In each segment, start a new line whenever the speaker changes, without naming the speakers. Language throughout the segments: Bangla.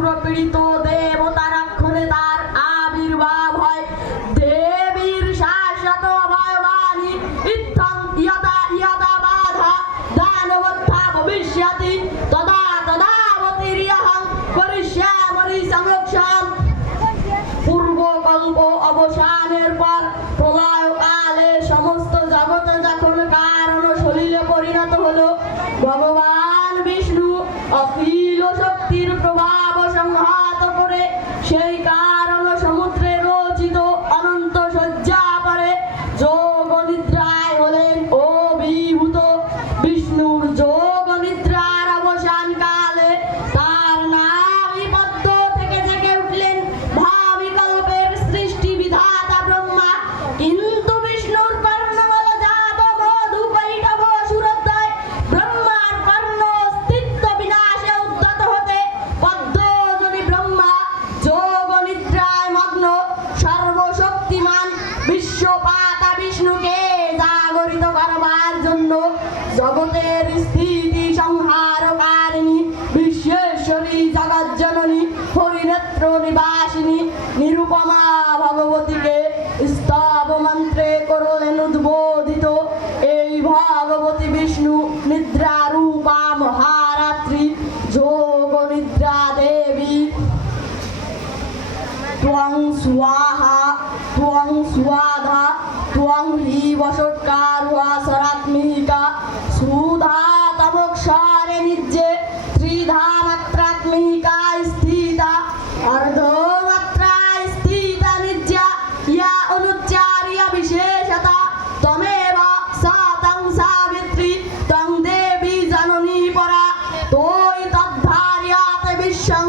puro espíritu de ত্বং সুয়াহা, ত্বং সুয়াধা, ত্বং হি বসৎকারুয়া সরাত্মিকা সুধা তমক্ষারে নিজ্জে ত্রিধা মাত্রাত্মিকা স্থিতা। অর্ধ মাত্রা স্থিতা নিজ্জা ইয়া অনুচ্চারিয়া বিশেষতা। তমেব সা তং সাবিত্রী, তং দেবী জননী পরা। তোই তদ্ধার্যাত বিশ্বং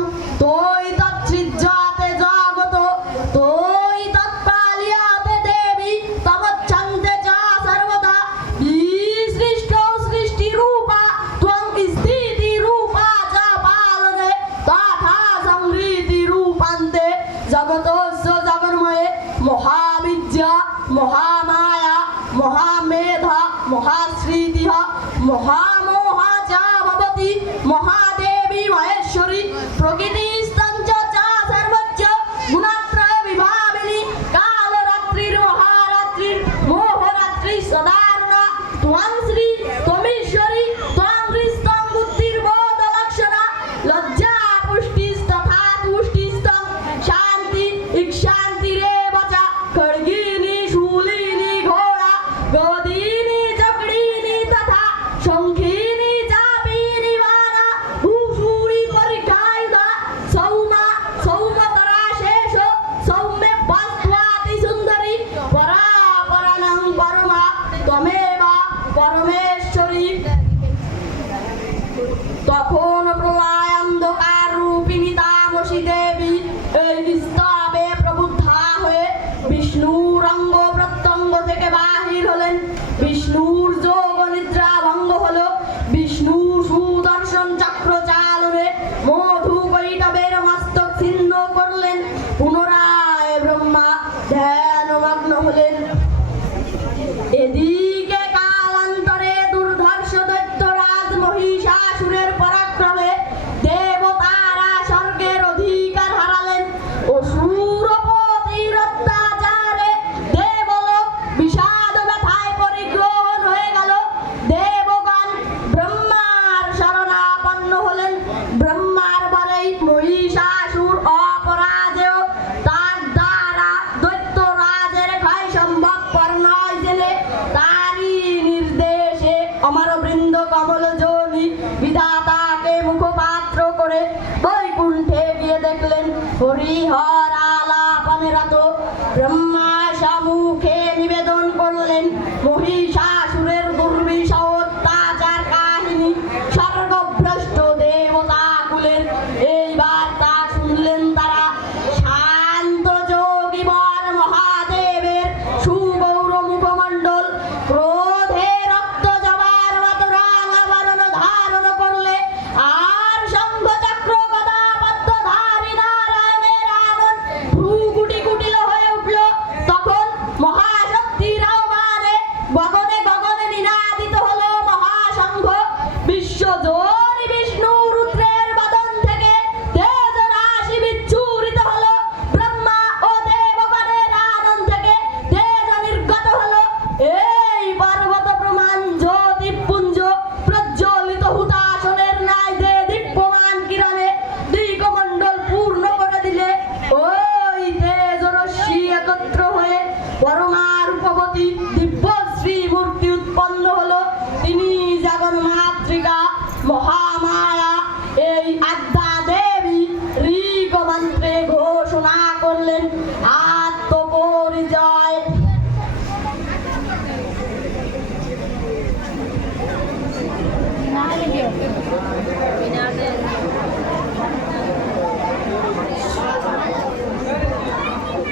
করলেন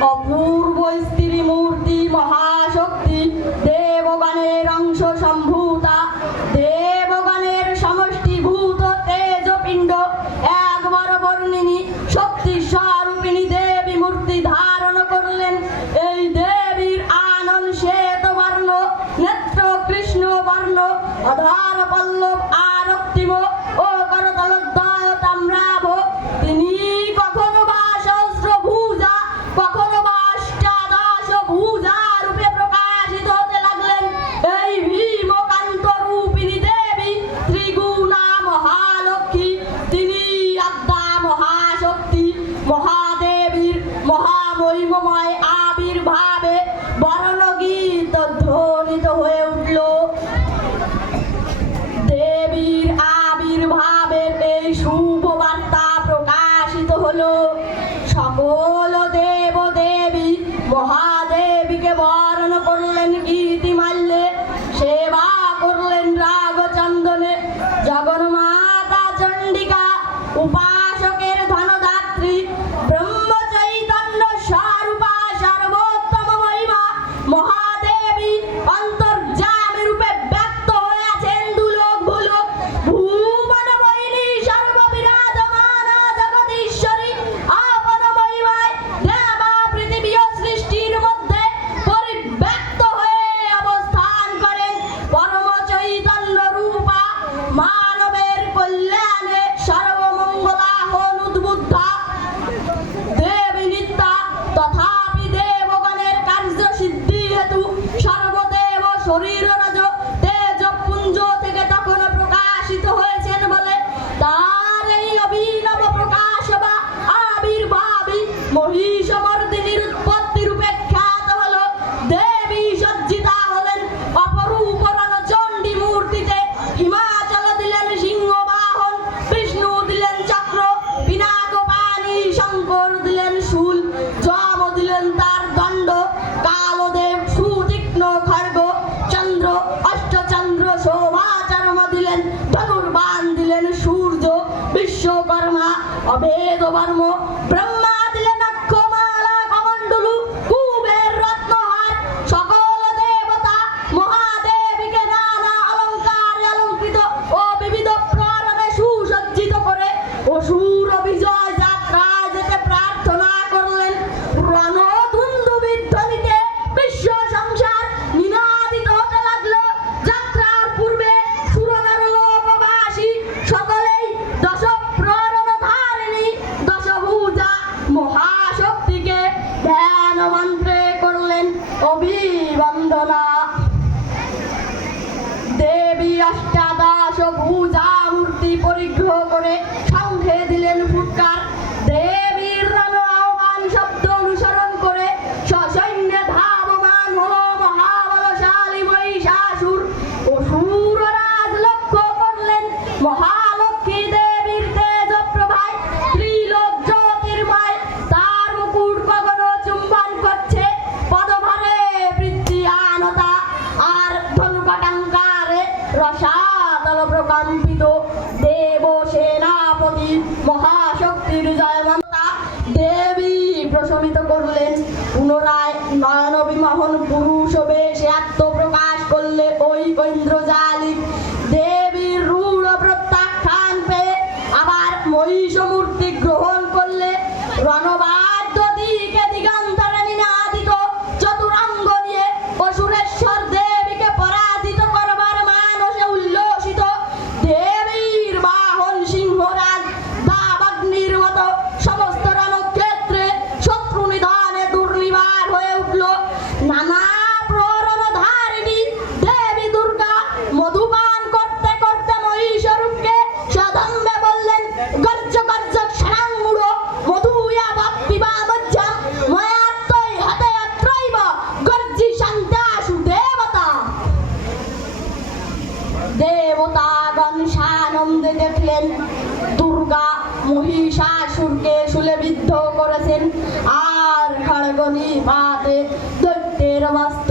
অপূর্ব স্ত্রী মূর্তি মহাশক্তি দেবগণের অংশ সম্ভূতা দেবগণের সমষ্টিভূত তেজপিণ্ড একবার বর্ণিনী শক্তি মহাদেবীর মহামহিমময় শঙ্কর দিলেন শুল যম দিলেন তার দণ্ড, কালদেব সুতীক্ষ্ণ খর্গ, চন্দ্র, অষ্টচন্দ্র শোভাচর্ম দিলেন ধনুর্বান দিলেন সূর্য, বিশ্বকর্মা অভেদ বর্ম পুনরায় নয়নবিমোহন গুরু আর খড়গনি মাতে দৈত্যের বাস্তব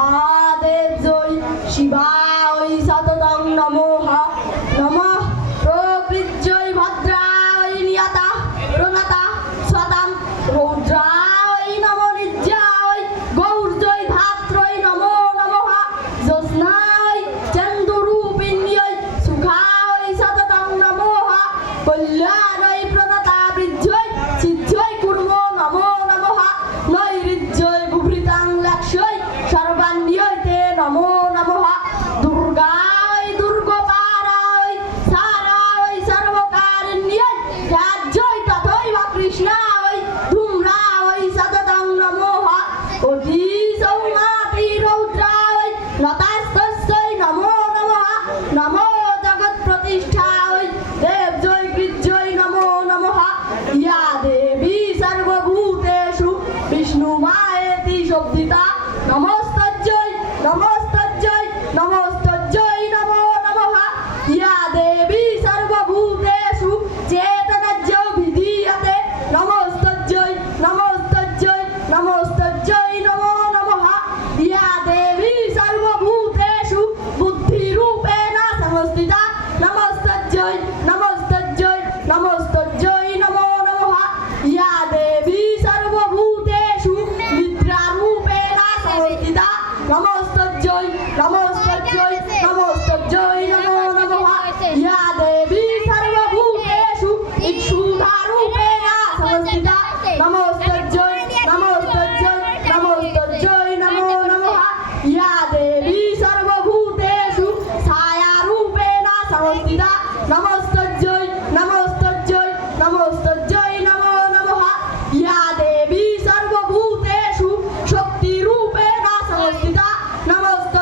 महादेव जोई शिवाय ambiente, namo. মহারাষ্ট্রের জয় রামা Now I'll start.